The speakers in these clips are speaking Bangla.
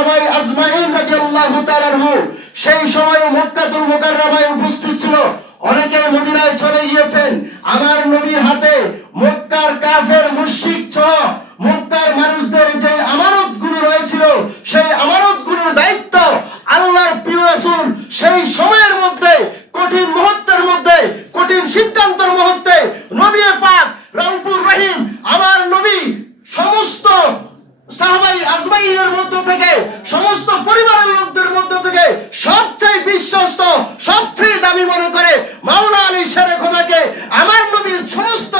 সাহাবায়ে আজমাইন রাদিয়াল্লাহু তাআলা আনহু সেই সময় মক্কাতুল মুকাররমায় উপস্থিত ছিল। অনেকে মদিনায় চলে গিয়েছেন। আমার নবীর হাতে মক্কার কাফের মুশরিক সহ মক্কার মানুষদের যে আমানতগুলো রয়েছিল, সেই আমানতগুলোর দায়িত্ব আল্লাহর প্রিয় রাসূল সেই সময়ের মধ্যে, কঠিন মুহূর্তের মধ্যে, কঠিন সিদ্ধান্তের মুহূর্তে নবী পাক রউফুর রহিম আমার নবী সমস্ত সাহাবায়ে আজমাইনের মধ্য থেকে, সমস্ত পরিবারের লোকদের মধ্য থেকে সবচেয়ে বিশ্বস্ত, সবচেয়ে দামি মনে করে মাওলা আলী শেরে খোদাকে আমার নবীর সমস্ত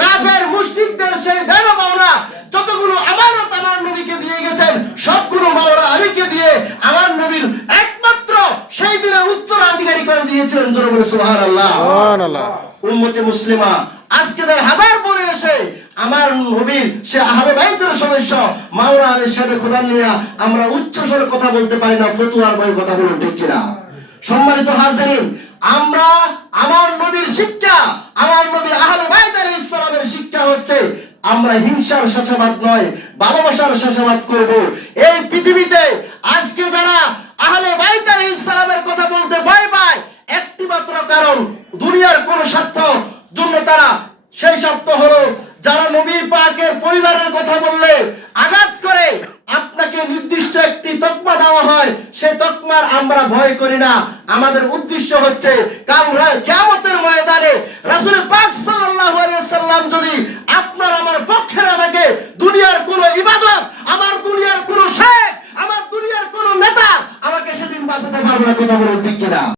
কাফের মুশরিকদের সেই দেন মাওলা যতগুলো আমানত আমার নবীকে দিয়ে গেছেন, সবগুলো মাওলা আলীকে দিয়ে আমার নবীর একমাত্র সেই দিনের উত্তরাধিকারী করে দিয়েছিলেন। জোরে বলে সুবহানাল্লাহ। সুবহানাল্লাহ। উম্মতে মুসলিমা আজকে হাজার পরে এসে আমার নবীর সে আহলে বাইতের সদস্য মাওলা আলী শেরে খোদা নিয়ে আমরা উচ্চ স্বরে কথা বলতে পারি না, ফতুয়ার বই কথা বলুন ঠিক কিনা? সম্মানিত হাজিরিন, আমরা আমার নবীর শিক্ষা, আমার নবীর আহলে বাইত আলাইহিস সালামের শিক্ষা হচ্ছে আমরা হিংসার শাসাবাদ নয়, ভালোবাসার শাসাবাদ করব। এই পৃথিবীতে আজকে যারা আহলে বাইত আলাইহিস সালামের কথা বলতে ভয় পায়, একটি মাত্র কারণ, দুনিয়ার কোন স্বার্থ জন্য তারা, সেই স্বার্থ হলো যারা নবী পাকের পরিবারের কথা বললে আঘাত করে আপনাকে নির্দিষ্ট একটি তকমা দেওয়া হয়, সেই তকমার আমরা ভয় করি না। আমাদের উদ্দেশ্য হচ্ছে কাল কিয়ামতের ময়দানে রাসূল পাক সাল্লাল্লাহু আলাইহি ওয়াসাল্লাম যদি আপনার আমার পক্ষে না থাকে, দুনিয়ার কোন ইবাদত, আমার দুনিয়ার কোন শেখ, আমার দুনিয়ার কোন নেতা আমাকে সেদিন বাঁচাতে পারবে না। কথা বলুন ঠিক কিনা?